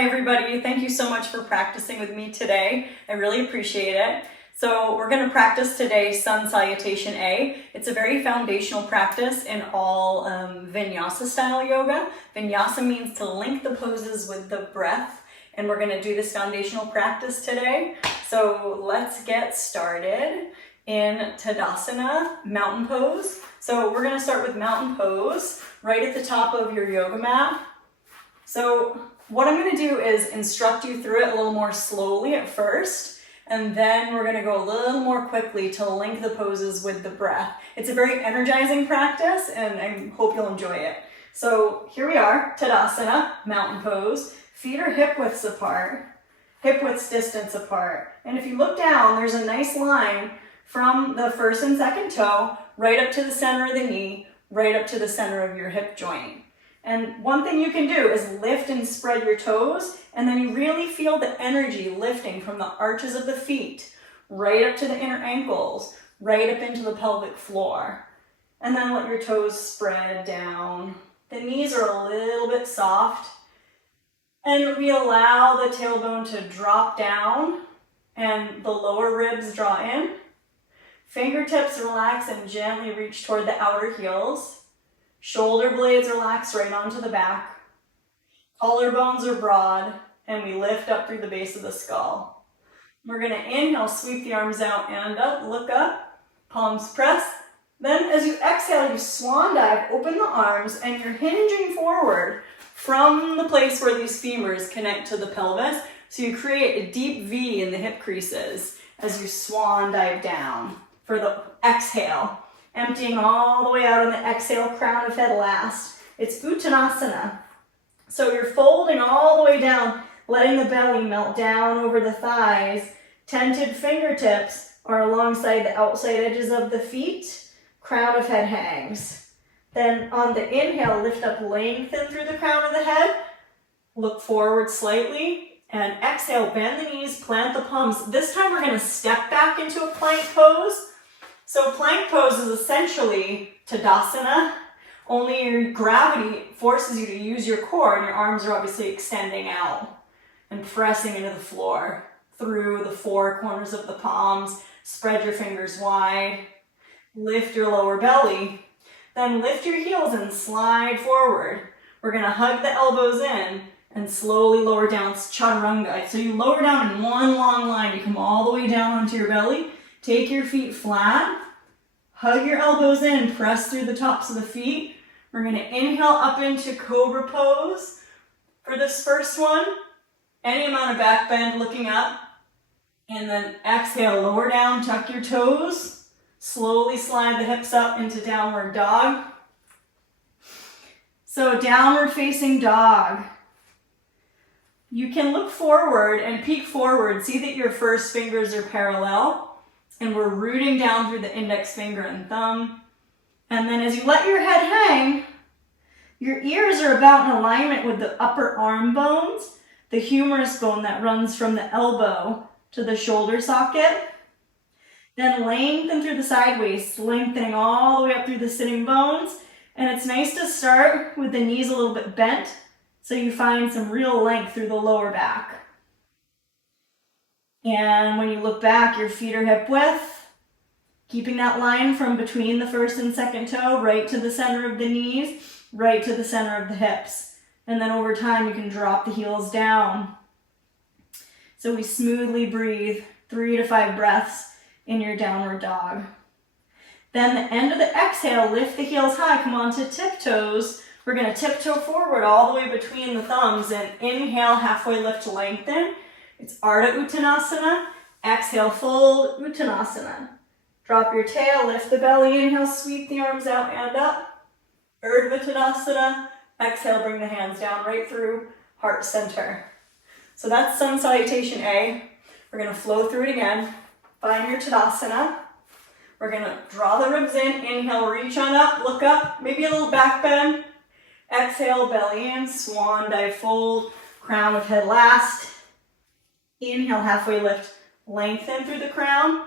Hi everybody, thank you so much for practicing with me today. I really appreciate it. So we're going to practice today Sun Salutation A. It's a very foundational practice in all vinyasa style yoga. Vinyasa means to link the poses with the breath, and we're going to do this foundational practice today. So let's get started in Tadasana, mountain pose. So we're going to start with mountain pose right at the top of your yoga mat. So what I'm going to do is instruct you through it a little more slowly at first, and then we're going to go a little more quickly to link the poses with the breath. It's a very energizing practice, and I hope you'll enjoy it. So here we are, Tadasana, mountain pose. Feet are hip widths apart, hip widths distance apart. And if you look down, there's a nice line from the first and second toe right up to the center of the knee, right up to the center of your hip joint. And one thing you can do is lift and spread your toes, and then you really feel the energy lifting from the arches of the feet, right up to the inner ankles, right up into the pelvic floor. And then let your toes spread down. The knees are a little bit soft, and we allow the tailbone to drop down and the lower ribs draw in. Fingertips relax and gently reach toward the outer heels. Shoulder blades relax right onto the back. Collarbones are broad, and we lift up through the base of the skull. We're going to inhale, sweep the arms out and up, look up, palms press. Then as you exhale, you swan dive, open the arms, and you're hinging forward from the place where these femurs connect to the pelvis. So you create a deep V in the hip creases as you swan dive down for the exhale. Emptying all the way out on the exhale, crown of head last. It's Uttanasana. So you're folding all the way down, letting the belly melt down over the thighs. Tented fingertips are alongside the outside edges of the feet. Crown of head hangs. Then on the inhale, lift up, lengthen through the crown of the head. Look forward slightly. And exhale, bend the knees, plant the palms. This time we're going to step back into a plank pose. So plank pose is essentially Tadasana, only your gravity forces you to use your core, and your arms are obviously extending out and pressing into the floor through the four corners of the palms. Spread your fingers wide, lift your lower belly, then lift your heels and slide forward. We're going to hug the elbows in and slowly lower down, chaturanga. So you lower down in one long line, you come all the way down onto your belly. Take your feet flat, hug your elbows in, press through the tops of the feet. We're going to inhale up into cobra pose. For this first one, any amount of back bend looking up. And then exhale, lower down, tuck your toes. Slowly slide the hips up into downward dog. So downward facing dog. You can look forward and peek forward. See that your first fingers are parallel. And we're rooting down through the index finger and thumb. And then as you let your head hang, your ears are about in alignment with the upper arm bones, the humerus bone that runs from the elbow to the shoulder socket. Then lengthen through the sideways, lengthening all the way up through the sitting bones. And it's nice to start with the knees a little bit bent so you find some real length through the lower back. And when you look back, your feet are hip width, keeping that line from between the first and second toe, right to the center of the knees, right to the center of the hips. And then over time, you can drop the heels down. So we smoothly breathe 3 to 5 breaths in your downward dog. Then the end of the exhale, lift the heels high, come onto tiptoes. We're going to tiptoe forward all the way between the thumbs and inhale, halfway lift to lengthen. It's Ardha Uttanasana. Exhale, fold, Uttanasana. Drop your tail, lift the belly, inhale, sweep the arms out and up. Urdhva Tadasana. Exhale, bring the hands down right through heart center. So that's Sun Salutation A. We're going to flow through it again. Find your Tadasana. We're going to draw the ribs in. Inhale, reach on up, look up, maybe a little back bend. Exhale, belly in, swan dive fold, crown of head last. Inhale, halfway lift, lengthen through the crown.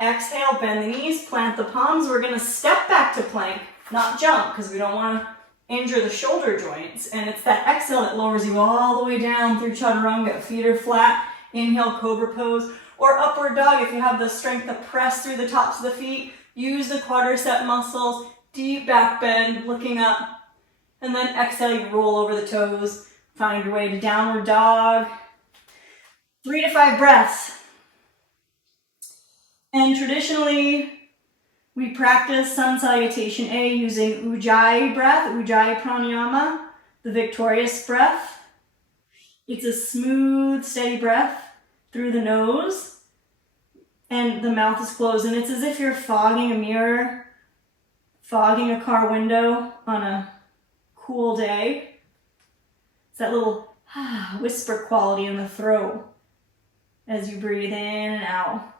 Exhale, bend the knees, plant the palms. We're going to step back to plank, not jump, because we don't want to injure the shoulder joints. And it's that exhale that lowers you all the way down through chaturanga. Feet are flat. Inhale, cobra pose, or upward dog if you have the strength to press through the tops of the feet. Use the quadricep muscles, deep back bend, looking up. And then exhale, you roll over the toes. Find your way to downward dog. 3 to 5 breaths. And traditionally, we practice Sun Salutation A using Ujjayi breath, Ujjayi pranayama, the victorious breath. It's a smooth, steady breath through the nose, and the mouth is closed. And it's as if you're fogging a mirror, fogging a car window on a cool day. It's that little whisper quality in the throat as you breathe in and out.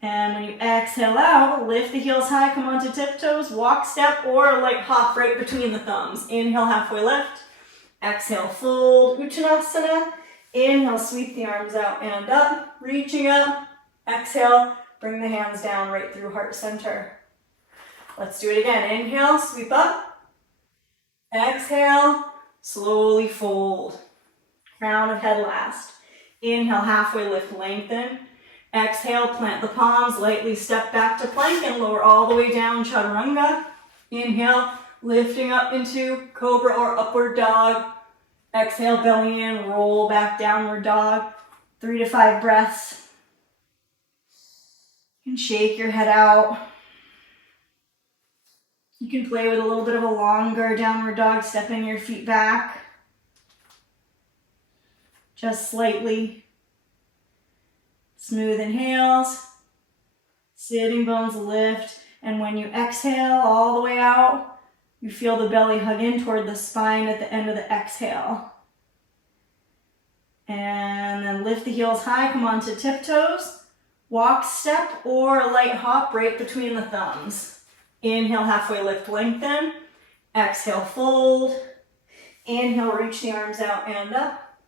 And when you exhale out, lift the heels high, come onto tiptoes, walk, step, or light hop right between the thumbs. Inhale, halfway lift. Exhale, fold, Uttanasana. Inhale, sweep the arms out and up, reaching up. Exhale, bring the hands down right through heart center. Let's do it again. Inhale, sweep up. Exhale, slowly fold. Crown of head last. Inhale, halfway lift, lengthen. Exhale, plant the palms, lightly step back to plank and lower all the way down, chaturanga. Inhale, lifting up into cobra or upward dog. Exhale, belly in, roll back, downward dog. 3 to 5 breaths. And shake your head out. You can play with a little bit of a longer downward dog, stepping your feet back. Just slightly. Smooth inhales. Sitting bones lift. And when you exhale all the way out, you feel the belly hug in toward the spine at the end of the exhale. And then lift the heels high, come onto tiptoes. Walk, step, or light hop right between the thumbs. Inhale, halfway lift, lengthen. Exhale, fold. Inhale, reach the arms out and up.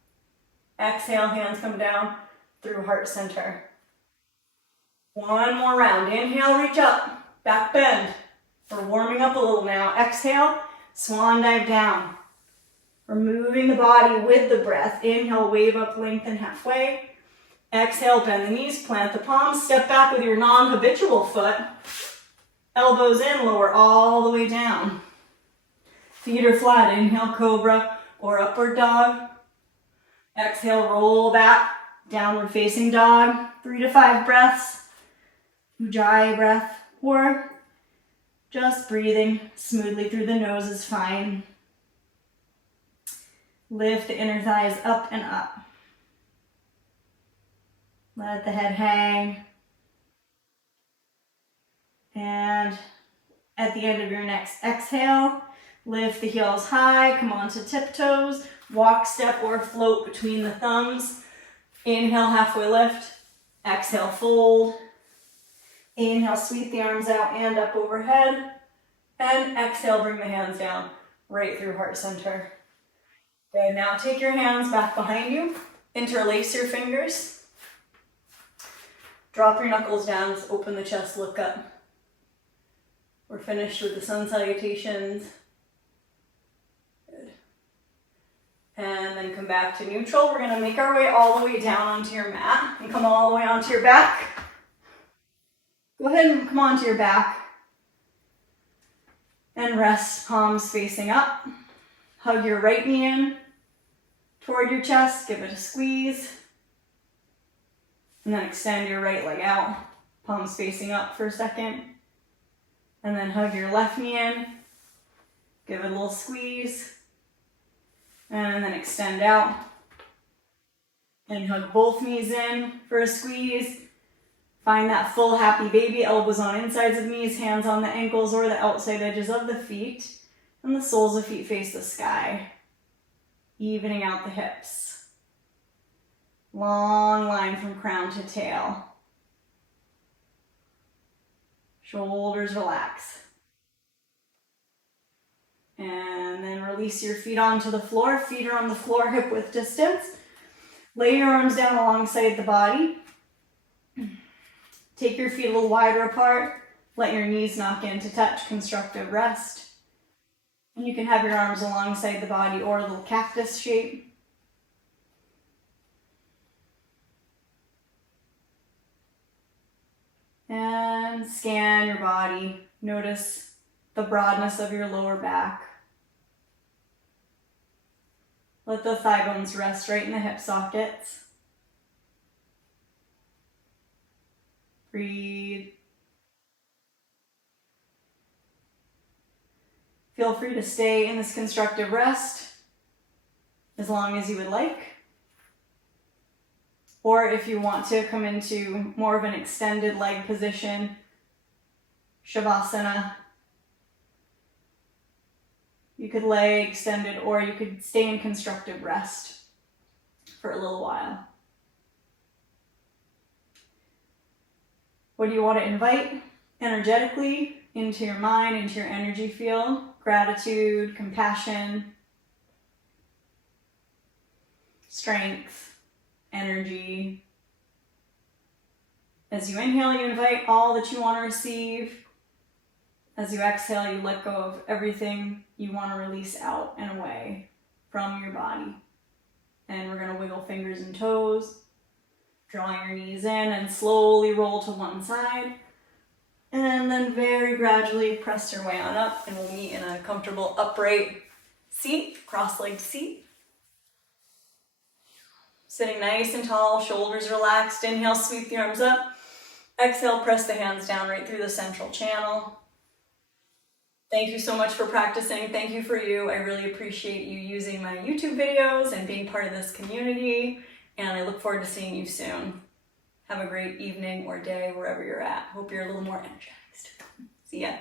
Exhale, hands come down through heart center. One more round. Inhale, reach up, back bend. We're warming up a little now. Exhale, swan dive down. We're moving the body with the breath. Inhale, wave up, lengthen halfway. Exhale, bend the knees, plant the palms, step back with your non-habitual foot. Elbows in, lower all the way down. Feet are flat. Inhale, cobra or upward dog. Exhale, roll back, downward facing dog. 3 to 5 breaths. Ujjayi breath, or just breathing smoothly through the nose is fine. Lift the inner thighs up and up. Let the head hang. And at the end of your next exhale, lift the heels high, come onto tiptoes, walk, step, or float between the thumbs. Inhale, halfway lift. Exhale, fold. Inhale, sweep the arms out and up overhead. And exhale, bring the hands down right through heart center. Good, now take your hands back behind you. Interlace your fingers. Drop your knuckles down, just open the chest, look up. We're finished with the sun salutations. Good. And then come back to neutral. We're gonna make our way all the way down onto your mat and come all the way onto your back. Go ahead and come onto your back. And rest, palms facing up. Hug your right knee in toward your chest, give it a squeeze. And then extend your right leg out, palms facing up for a second. And then hug your left knee in, give it a little squeeze. And then extend out. And hug both knees in for a squeeze. Find that full happy baby, elbows on insides of knees, hands on the ankles or the outside edges of the feet. And the soles of feet face the sky, evening out the hips. Long line from crown to tail. Shoulders relax. And then release your feet onto the floor. Feet are on the floor, hip width distance. Lay your arms down alongside the body. Take your feet a little wider apart. Let your knees knock in to touch, constructive rest. And you can have your arms alongside the body or a little cactus shape. And scan your body. Notice the broadness of your lower back. Let the thigh bones rest right in the hip sockets. Breathe. Feel free to stay in this constructive rest as long as you would like. Or if you want to come into more of an extended leg position, Shavasana, you could lay extended or you could stay in constructive rest for a little while. What do you want to invite energetically into your mind, into your energy field? Gratitude, compassion, strength, energy. As you inhale, you invite all that you want to receive. As you exhale, you let go of everything you want to release out and away from your body. And we're going to wiggle fingers and toes, drawing your knees in and slowly roll to one side. And then very gradually press your way on up, and we'll meet in a comfortable upright seat, cross-legged seat. Sitting nice and tall, shoulders relaxed. Inhale, sweep the arms up. Exhale, press the hands down right through the central channel. Thank you so much for practicing. Thank you for you. I really appreciate you using my YouTube videos and being part of this community. And I look forward to seeing you soon. Have a great evening or day wherever you're at. Hope you're a little more energized. See ya.